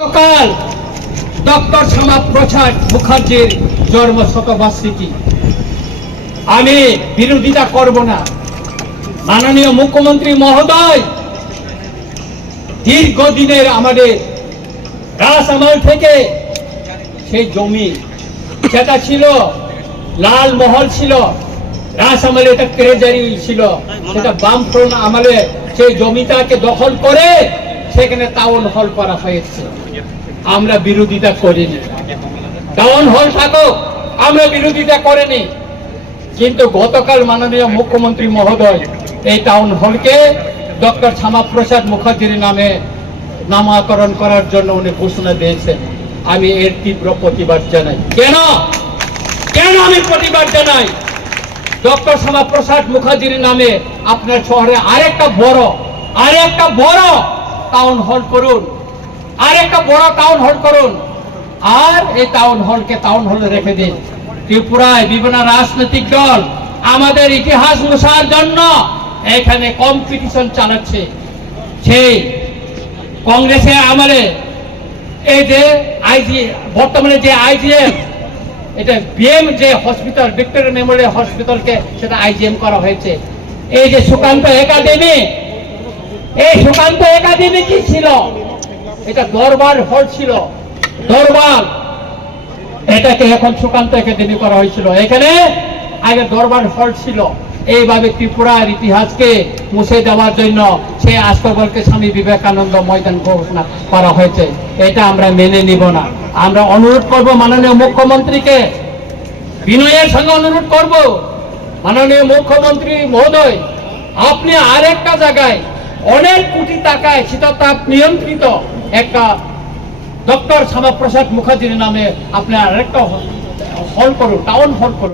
সকাল ডক্টর শ্যামা প্রসাদ মুখার্জির জন্ম শতবার্ষিকী আমি বিরোধিতা করব না। মাননীয় মুখ্যমন্ত্রী মহোদয়, দীর্ঘদিনের আমাদের রাস আমল থেকে সেই জমি সেটা ছিল লাল মহল ছিল রাস আমলে এটা ট্রেজারি ছিল, সেটা বামফ্রন্ট আমলে সেই জমিটাকে দখল করে সেখানে টাউন হল করা হয়েছে। আমরা বিরোধিতা করিনি। টাউন হল থাকুক আমরা বিরোধিতা করিনি। কিন্তু গতকাল মাননীয় মুখ্যমন্ত্রী মহোদয় এই টাউন হলকে ডক্টর শ্যামাপ্রসাদ মুখার্জির নামে নামাকরণ করার জন্য উনি ঘোষণা দিয়েছেন। আমি এর তীব্র প্রতিবাদ জানাই। কেন? কেন আমি প্রতিবাদ জানাই? ডক্টর শ্যামাপ্রসাদ মুখার্জির নামে আপনার শহরে আরেকটা বড় আরেকটা বড় টাউন হল করুন। আরেকটা বড় টাউন হল করুন। আর এই টাউন হলকে টাউন হলে রেখে দিন। ত্রিপুরায় বিভিন্ন রাজনৈতিক দল আমাদের ইতিহাস মুছার জন্য এখানে কম্পিটিশন চালাচ্ছে। সেই কংগ্রেসের আমলে এই যে আইজি, বর্তমানে যে আইজিএম, এটা বিএম যে হসপিটাল ভিক্টোরিয়া মেমোরিয়াল হসপিটালকে সেটা আইজিএম করা হয়েছে। এই যে সুকান্ত একাডেমি এই সুকান্ত একাডেমি কি ছিল? এটা দরবার হল ছিল। দরবার। এটাকে এখন সুকান্ত একাডেমি করা হয়েছিল। এখানে আগে দরবার হল ছিল। এইভাবে ত্রিপুরার ইতিহাসকে মুছে দেওয়ার জন্য সেই আস্তবলকে স্বামী বিবেকানন্দ ময়দান ঘোষণা করা হয়েছে। এটা আমরা মেনে নিব না। আমরা অনুরোধ করব মাননীয় মুখ্যমন্ত্রীকে। বিনয়ের সঙ্গে অনুরোধ করব। মাননীয় মুখ্যমন্ত্রী মহোদয়, আপনি আরেকটা জায়গায় অনেক কোটি টাকায় শীততাপ নিয়ন্ত্রিত একটা ডক্টর শ্যামাপ্রসাদ মুখার্জির নামে আপনার আরেকটা হল করুন টাউন হল করুন।